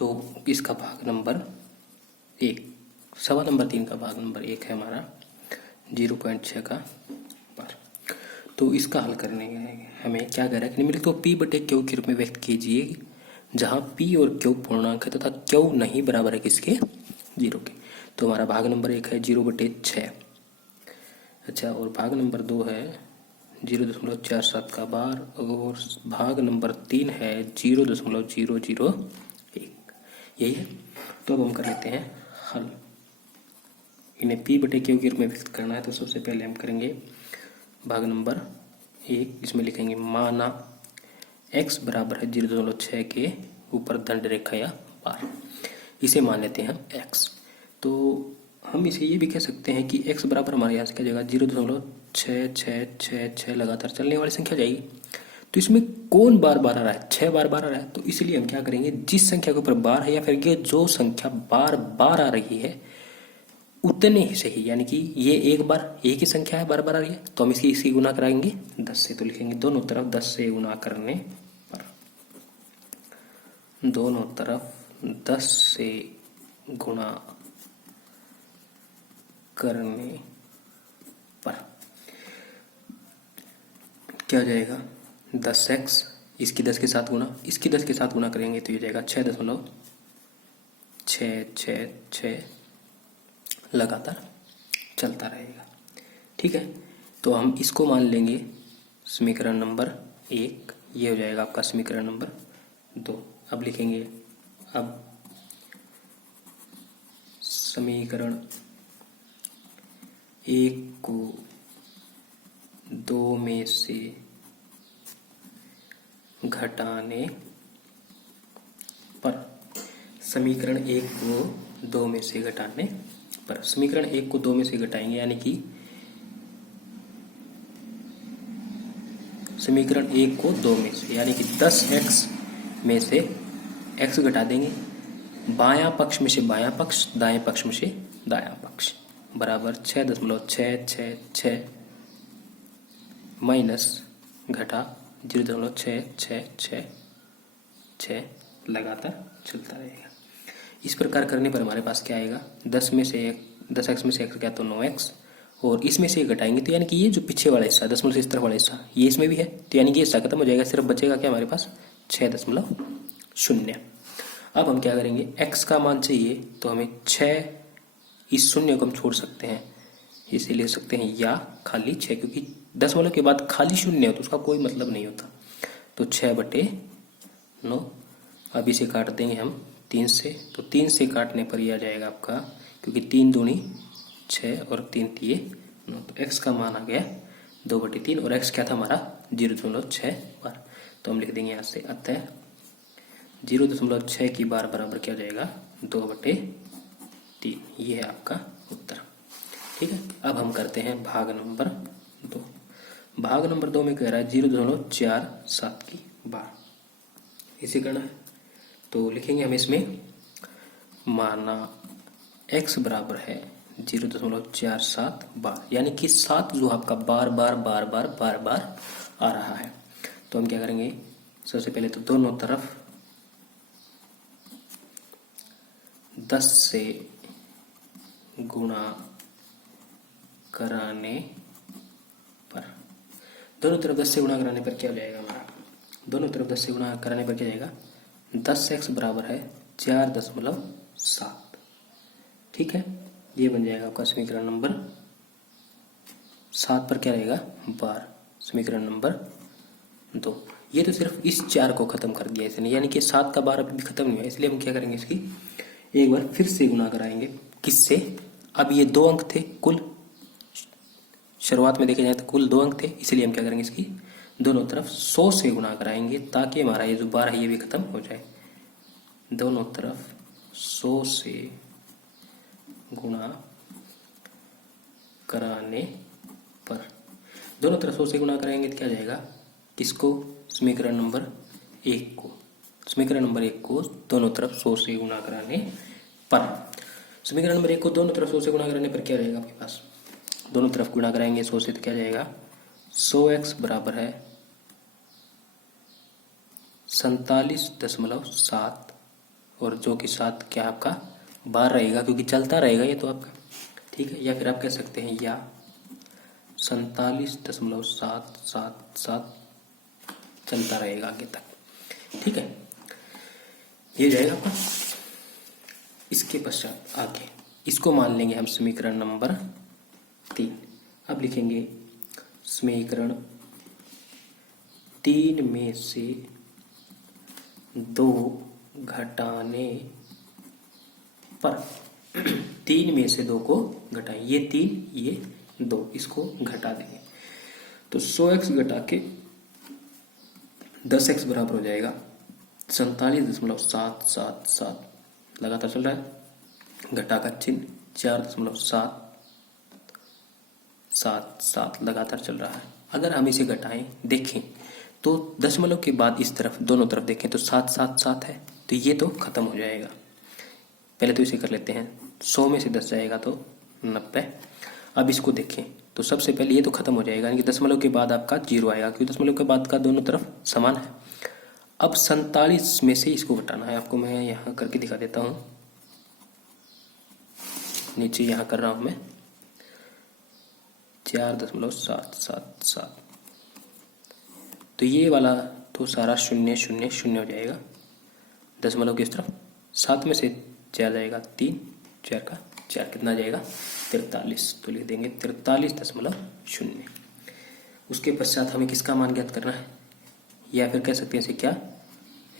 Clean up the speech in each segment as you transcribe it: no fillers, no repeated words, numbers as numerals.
तो इसका भाग नंबर 1, सवाल नंबर 3 का भाग नंबर 1 है हमारा 0.6 का बार। तो इसका हल करने हमें क्या कह रहा है कि निम्नलिखित को P बटे Q के रूप में व्यक्त कीजिए जहाँ P और Q पूर्णांक है तथा Q नहीं बराबर है किसके, 0 के। तो हमारा भाग नंबर 1 है 0/6। अच्छा, और भाग नंबर 2 है 0.47 का बार और भाग नंबर 3 है 0.001। यही है। तो अब हम कर लेते हैं हल। इन्हें P बटे Q के रूप में व्यक्त करना है। तो सबसे पहले हम करेंगे भाग नंबर 1, इसमें लिखेंगे माना x बराबर है 0.6 के ऊपर दंड रेखा या बार, इसे मान लेते हैं हम x। तो हम इसे ये भी कह सकते हैं कि x बराबर हमारे यहाँ से क्या जाएगा 0.6666 लगातार चलने वाली संख्या जाएगी। तो इसमें कौन बार बार आ रहा है, 6 बार बार आ रहा है। तो इसलिए हम क्या करेंगे, जिस संख्या के ऊपर बार है या फिर ये जो संख्या बार बार आ रही है उतने ही सही, यानी कि ये एक ही संख्या है बार बार आ रही है, तो हम इसकी गुना कराएंगे 10 से। तो लिखेंगे दोनों तरफ 10 से गुना करने पर, दोनों तरफ 10 से गुणा करने पर क्या हो जाएगा 10x, इसकी 10 के साथ गुना, इसकी 10 के साथ गुना करेंगे तो ये जाएगा 6.666 लगातार चलता रहेगा। ठीक है, तो हम इसको मान लेंगे समीकरण नंबर 1, ये हो जाएगा आपका समीकरण नंबर 2। अब लिखेंगे, अब समीकरण 1 को 2 में से घटाने पर, समीकरण 1 को 2 में से घटाने पर, समीकरण 1 को 2 में से घटाएंगे यानी कि समीकरण 1 को 2 में से, यानी कि 10x में से x घटा देंगे, बायां पक्ष में से बायां पक्ष, दाएं पक्ष में से दायां पक्ष, बराबर 6.666 माइनस घटा 0.6666 लगातार चलता रहेगा। इस प्रकार करने पर हमारे पास क्या आएगा, 10x में से x गया तो 9x, और इसमें से घटाएंगे तो यानी कि ये जो पीछे वाला हिस्सा 10 से इस तरफ वाला हिस्सा ये इसमें भी है, तो यानी कि ये हिस्सा खत्म हो जाएगा, सिर्फ बचेगा क्या हमारे पास 6.0। अब हम क्या करेंगे, x का मान चाहिए तो हमें 6, इस शून्य को हम छोड़ सकते हैं, इसे ले सकते हैं या खाली 6, क्योंकि 10 के बाद खाली शून्य हो तो उसका कोई मतलब नहीं होता। तो 6/9। अब इसे काट देंगे हम 3 से, तो 3 से काटने पर यह आ जाएगा आपका, क्योंकि 3 दूनी 6 और 3 तिये 9, तो x का मान आ गया 2/3 और x क्या था हमारा 0.6 बार। तो हम लिख देंगे यहाँ से, अतः 0.6 की बार बराबर क्या हो जाएगा 2/3। ये है आपका उत्तर। ठीक है, अब हम करते हैं भाग नंबर 2। भाग नंबर 2 में कह रहा है 0.47 की बार, इसे करना है। तो लिखेंगे हम इसमें माना x बराबर है 0.47 बार, यानी कि 7 जो आपका बार बार बार बार बार बार आ रहा है। तो हम क्या करेंगे, सबसे पहले तो दोनों तरफ 10 से गुणा कराने पर, दोनों तरफ 10 से गुणा कराने पर क्या हो जाएगा हमारा, दोनों तरफ 10 से गुणा कराने पर क्या जाएगा, 10x बराबर है 4.7। ठीक है, ये बन जाएगा आपका समीकरण नंबर 7 पर क्या रहेगा बार, समीकरण नंबर 2। ये तो सिर्फ इस 4 को खत्म कर दिया इसने, यानी कि 7 का बार अभी भी खत्म नहीं हुआ, इसलिए हम क्या करेंगे, इसकी एक बार फिर से गुणा कराएंगे। किससे, अब ये 2 अंक थे कुल, शुरुआत में देखे जाए तो कुल 2 अंक थे, इसलिए हम क्या करेंगे, इसकी दोनों तरफ 100 से गुणा कराएंगे ताकि हमारा ये जो बार है ये भी खत्म हो जाए। दोनों तरफ 100 से गुणा कराने पर, दोनों तरफ 100 से गुणा कराएंगे तो क्या जाएगा, किसको, समीकरण नंबर 1 को, समीकरण नंबर 1 को दोनों तरफ 100 से गुणा कराने पर, समीकरण नंबर 1 को दोनों तरफ 100 से गुणा कराने पर क्या रहेगा आपके पास, दोनों तरफ गुणा कराएंगे 100 से तो क्या जाएगा, 100x बराबर है 47.7 और जो कि साथ क्या आपका बार रहेगा, क्योंकि चलता रहेगा ये तो आपका, ठीक है। या फिर आप कह सकते हैं या 47.777 चलता रहेगा आगे तक, ठीक है। ये जाएगा आपका। इसके पश्चात आगे इसको मान लेंगे हम समीकरण नंबर 3। अब लिखेंगे समीकरण 3 में से 2 घटाने पर 3 में से 2 को घटाएं, ये 3 ये 2, इसको घटा देंगे तो 100x घटा के 10x बराबर हो जाएगा 47.777, लगातार चल रहा है, घटा का चिन्ह 4.777 लगातार चल रहा है। अगर हम इसे घटाएं देखें तो दशमलव के बाद इस तरफ दोनों तरफ देखें तो 777 है, तो ये तो खत्म हो जाएगा। पहले तो इसे कर लेते हैं, 100 में से 10 जाएगा तो 90। अब इसको देखें तो सबसे पहले ये तो खत्म हो जाएगा, यानी कि दशमलव के बाद आपका 0 आएगा, क्योंकि दशमलव के बाद का दोनों तरफ समान है। अब 47 में से इसको घटाना है, आपको मैं यहाँ करके दिखा देता हूँ, नीचे यहाँ कर रहा हूँ मैं 4.777, तो ये वाला तो सारा 0 0 0 हो जाएगा, दशमलव की इस तरफ 7 में से 4 जाएगा 3, 4 का 4 कितना जाएगा 43, तो लिख देंगे 43.0। उसके पश्चात हमें किसका मान ज्ञात करना है, या फिर कह सकते हैं इसे क्या,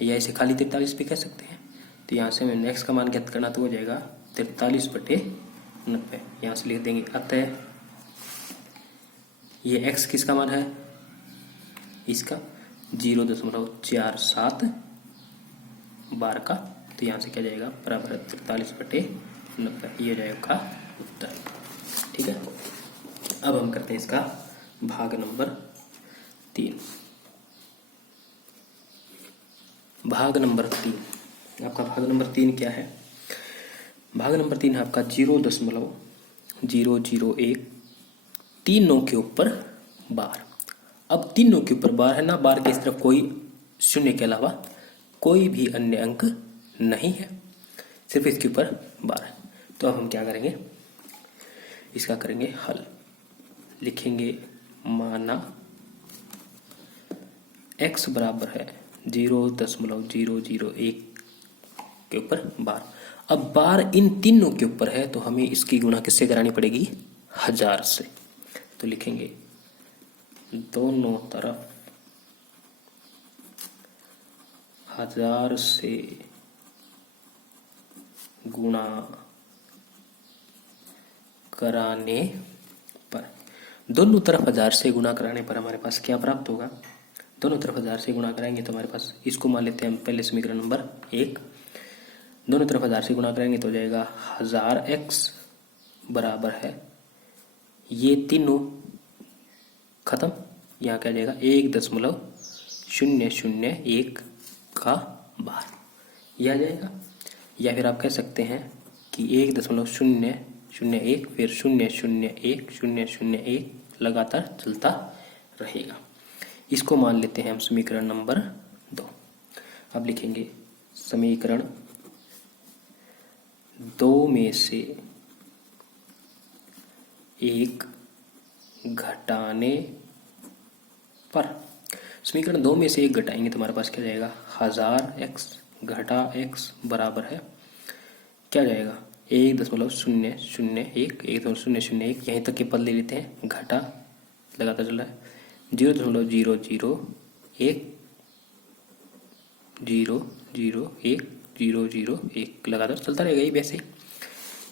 या इसे खाली 43 भी कह सकते हैं। तो यहाँ से हमें x का मान ज्ञात करना तो हो जाएगा 43/90, यहाँ से लिख देंगे अतः ये x किसका मान है, इसका 0.47 बार का, तो यहाँ से क्या जाएगा बराबर 43/90, ये जाएगा उत्तर, ठीक है। अब हम करते हैं इसका भाग नंबर 3। भाग नंबर 3, आपका भाग नंबर 3 क्या है, भाग नंबर 3 है आपका 0.001 3 9 के ऊपर बार। अब 3 9 के ऊपर बार है ना, बार के इस तरफ कोई शून्य के अलावा कोई भी अन्य अंक नहीं है, सिर्फ इसके ऊपर बार है। तो अब हम क्या करेंगे, इसका करेंगे हल, लिखेंगे माना x बराबर है 0.001 के ऊपर बार। अब बार इन तीनों के ऊपर है तो हमें इसकी गुणा किससे करानी पड़ेगी, 1000 से। तो लिखेंगे दोनों तरफ 1000 से गुणा कराने पर, दोनों तरफ 1000 से गुणा कराने पर हमारे पास क्या प्राप्त होगा, दोनों तरफ 1000 से गुणा कराएंगे तो हमारे पास, इसको मान लेते हैं हम पहले समीकरण नंबर 1, दोनों तरफ 1000 से गुणा कराएंगे तो हो जाएगा 1000x बराबर है, ये तीनों खत्म, यहाँ क्या जाएगा 1.001 का बार, यह आ जाएगा। या फिर आप कह सकते हैं कि 1.001 फिर 001 001 लगातार चलता रहेगा। इसको मान लेते हैं हम समीकरण नंबर 2। अब लिखेंगे समीकरण 2 में से 1 घटाने पर, समीकरण 2 में से 1 घटाएंगे तो हमारे पास क्या जाएगा 1000x घटा x बराबर है, क्या जाएगा 1.001 1.001, यहीं तक के पद ले लेते हैं, घटा लगातार चल रहा है 0.001 001 001 लगातार चलता रहेगा ये वैसे ही,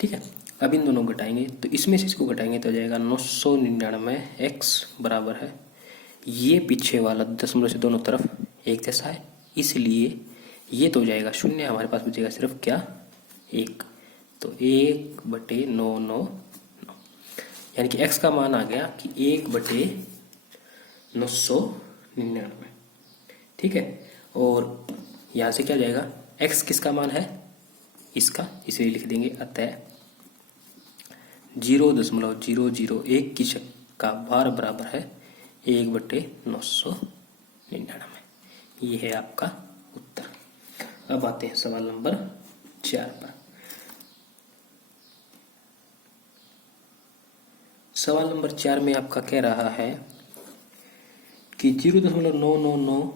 ठीक है। अब इन दोनों घटाएंगे तो इसमें से इसको घटाएंगे तो जाएगा 999x बराबर है, ये पीछे वाला दशमलव से दोनों तरफ एक जैसा है, इसलिए ये तो हो जाएगा 0, हमारे पास बचेगा सिर्फ क्या 1, तो 1/999, यानी कि x का मान आ गया कि 1/999, ठीक है। और यहाँ से क्या जाएगा x किसका मान है, इसका, इसलिए लिख देंगे अतः 0.001 की शक्ति का भार बराबर है 1/999, ये है आपका उत्तर। अब आते हैं सवाल नंबर 4 पर। सवाल नंबर 4 में आपका कह रहा है कि 0.999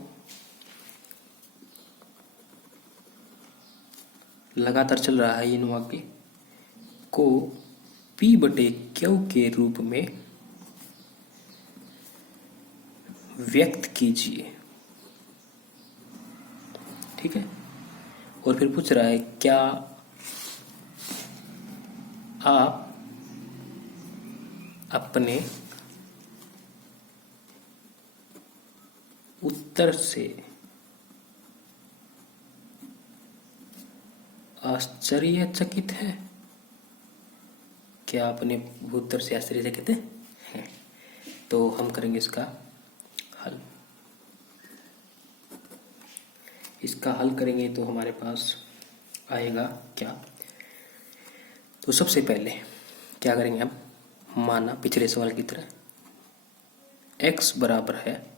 लगातार चल रहा है इन वाक्य को P/Q के रूप में व्यक्त कीजिए। ठीक है, और फिर पूछ रहा है क्या आप अपने उत्तर से आश्चर्यचकित है? क्या अपने उत्तर से आश्चर्यचकित हैं? तो हम करेंगे इसका हल। इसका हल करेंगे तो हमारे पास आएगा क्या? तो सबसे पहले क्या करेंगे हम, माना पिछले सवाल की तरह x बराबर है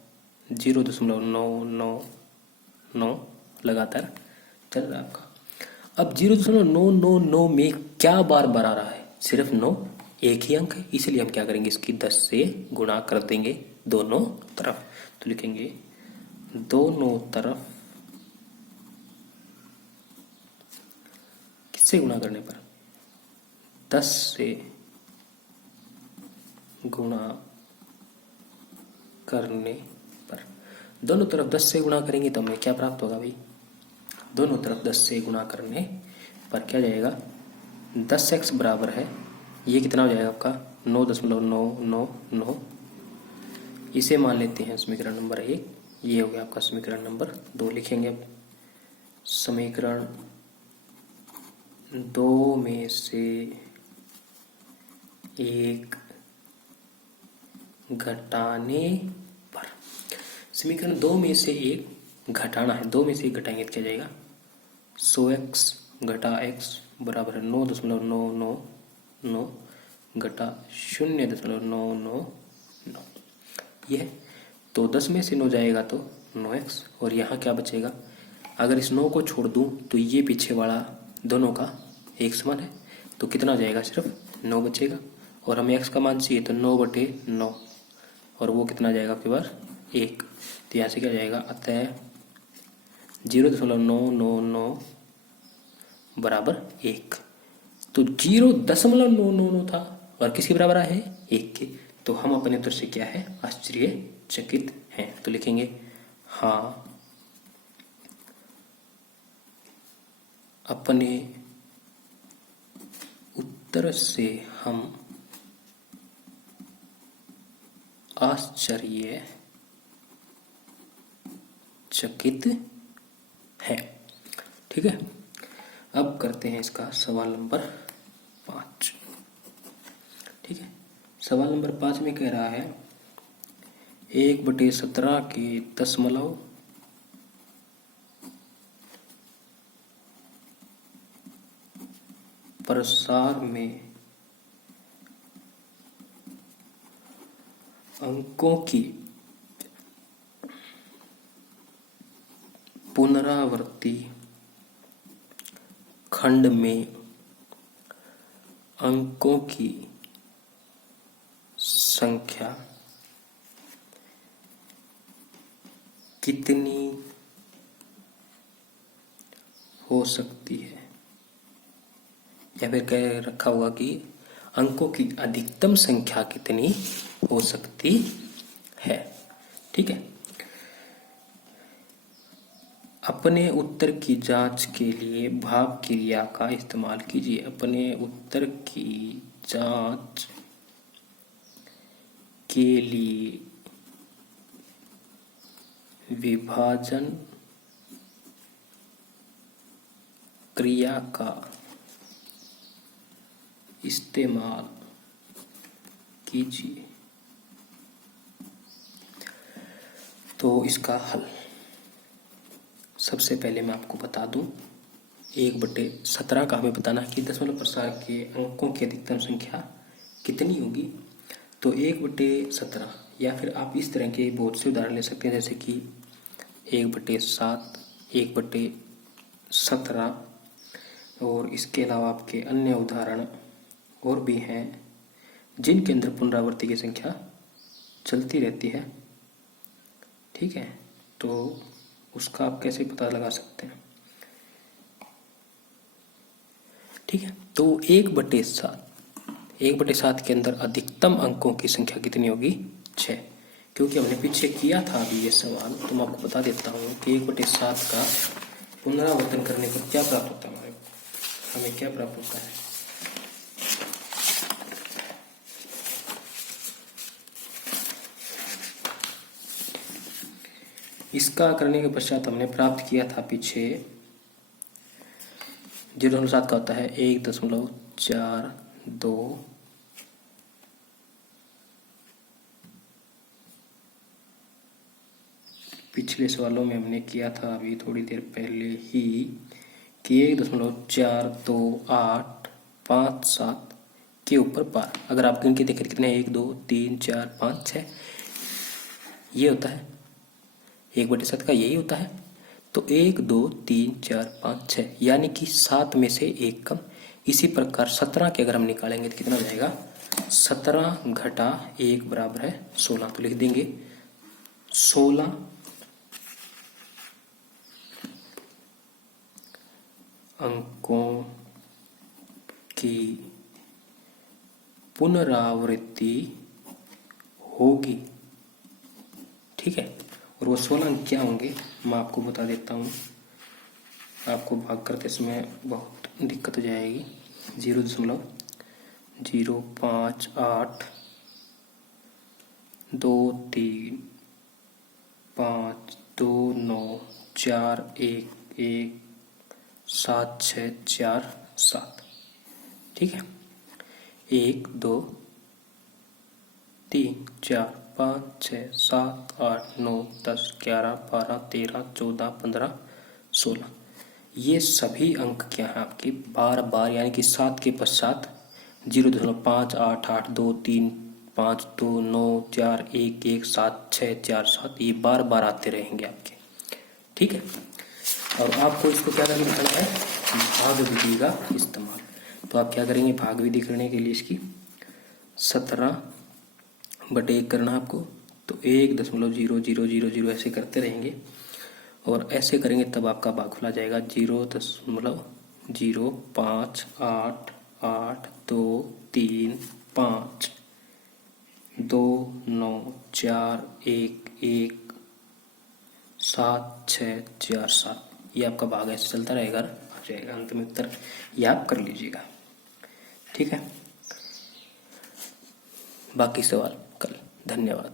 0.999 लगातार चल रहा है आपका। अब 0.999 में क्या बार आ रहा है? सिर्फ 9, एक ही अंक है, इसलिए हम क्या करेंगे, इसकी 10 से गुणा कर देंगे दोनों तरफ। तो लिखेंगे दोनों तरफ किससे गुणा करने पर? 10 से गुणा करने पर। दोनों तरफ 10 से गुणा करेंगे तो हमें क्या प्राप्त होगा भाई? दोनों तरफ 10 से गुणा करने पर क्या जाएगा, 10x बराबर है, ये कितना हो जाएगा आपका 9.999। इसे मान लेते हैं समीकरण नंबर 1, ये हो गया आपका समीकरण नंबर 2। लिखेंगे अब समीकरण 2 में से एक घटाने पर। समीकरण 2 में से एक घटाना है, 2 में से एक घटाएंगे तो क्या जाएगा, 100x घटा x बराबर है 9.999 घटा 0.999। यह तो 10 में से 9 जाएगा तो 9x, और यहाँ क्या बचेगा, अगर इस 9 को छोड़ दूँ तो ये पीछे वाला दोनों का एक समान है, तो कितना हो जाएगा, सिर्फ 9 बचेगा। और हमें x का मान चाहिए तो 9/9, और वो कितना जाएगा आपके पास 1। तो यहाँ से क्या जाएगा, अतः 0.999 बराबर 1। तो 0.999 था और किसके बराबर है, 1 के। तो हम अपने उत्तर से क्या है, आश्चर्यचकित हैं। तो लिखेंगे हाँ, अपने उत्तर से हम आश्चर्यचकित है। ठीक है, अब करते हैं इसका सवाल नंबर 5। ठीक है, सवाल नंबर 5 में कह रहा है 1/17 के दशमलव प्रसार में अंकों की पुनरावृत्ति खंड में अंकों की संख्या कितनी हो सकती है, या फिर कह रखा होगा कि अंकों की अधिकतम संख्या कितनी हो सकती है। ठीक है, अपने उत्तर की जांच के लिए भाव क्रिया का इस्तेमाल कीजिए। अपने उत्तर की जांच के लिए विभाजन क्रिया का इस्तेमाल कीजिए। तो इसका हल सबसे पहले मैं आपको बता दूं, 1/17 का हमें बताना है कि दशमलव प्रसार के अंकों की अधिकतम संख्या कितनी होगी। तो 1/17, या फिर आप इस तरह के बहुत से उदाहरण ले सकते हैं, जैसे कि 1/7, 1/17, और इसके अलावा आपके अन्य उदाहरण और भी हैं जिनके अंदर पुनरावृत्ति की संख्या चलती रहती है। ठीक है, तो उसका आप कैसे पता लगा सकते हैं। ठीक है, तो 1/7 के अंदर अधिकतम अंकों की संख्या कितनी होगी? 6। क्योंकि हमने पीछे किया था अभी ये सवाल, तो मैं आपको बता देता हूँ कि 1/7 का पुनरावर्तन करने पर क्या प्राप्त होता है, हमें क्या प्राप्त होता है। इसका करने के पश्चात हमने प्राप्त किया था पीछे 0.7 का होता है 1.42। पिछले सवालों में हमने किया था अभी थोड़ी देर पहले ही कि 1.428557 के ऊपर पार। अगर आप गिन के देखें कितने 1 2 3 4 5 6 ये होता है 1/7 का, यही होता है। तो 1 2 3 4 5 6 यानी कि 7 में से 1 कम। इसी प्रकार 17 के अगर हम निकालेंगे तो कितना हो जाएगा? 17 घटा 1 बराबर है 16। तो लिख देंगे 16 अंकों की पुनरावृत्ति होगी। ठीक है, और वो 16 अंक क्या होंगे मैं आपको बता देता हूँ। आपको भाग करते समय बहुत दिक्कत हो जाएगी। 0.582529411764 ठीक है, 1 2 3 4 5 6 7 8 9 10 11 12 13 14 15 16 ये सभी अंक क्या हैं आपके बार बार, यानी कि 7 के पश्चात 0.588235294117 ये बार बार आते रहेंगे आपके। ठीक है, और आपको इसको क्या करना है? भाग विधि का इस्तेमाल। तो आप क्या करेंगे भाग विधि करने के लिए? इसकी 17/1 करना आपको। तो 1.0000 ऐसे करते रहेंगे और ऐसे करेंगे तब आपका भागफल आ जाएगा 0.58823529411764 ये आपका भाग ऐसे चलता रहेगा, आ जाएगा अंत में उत्तर। ये आप कर लीजिएगा। ठीक है, बाकी सवाल कल। धन्यवाद।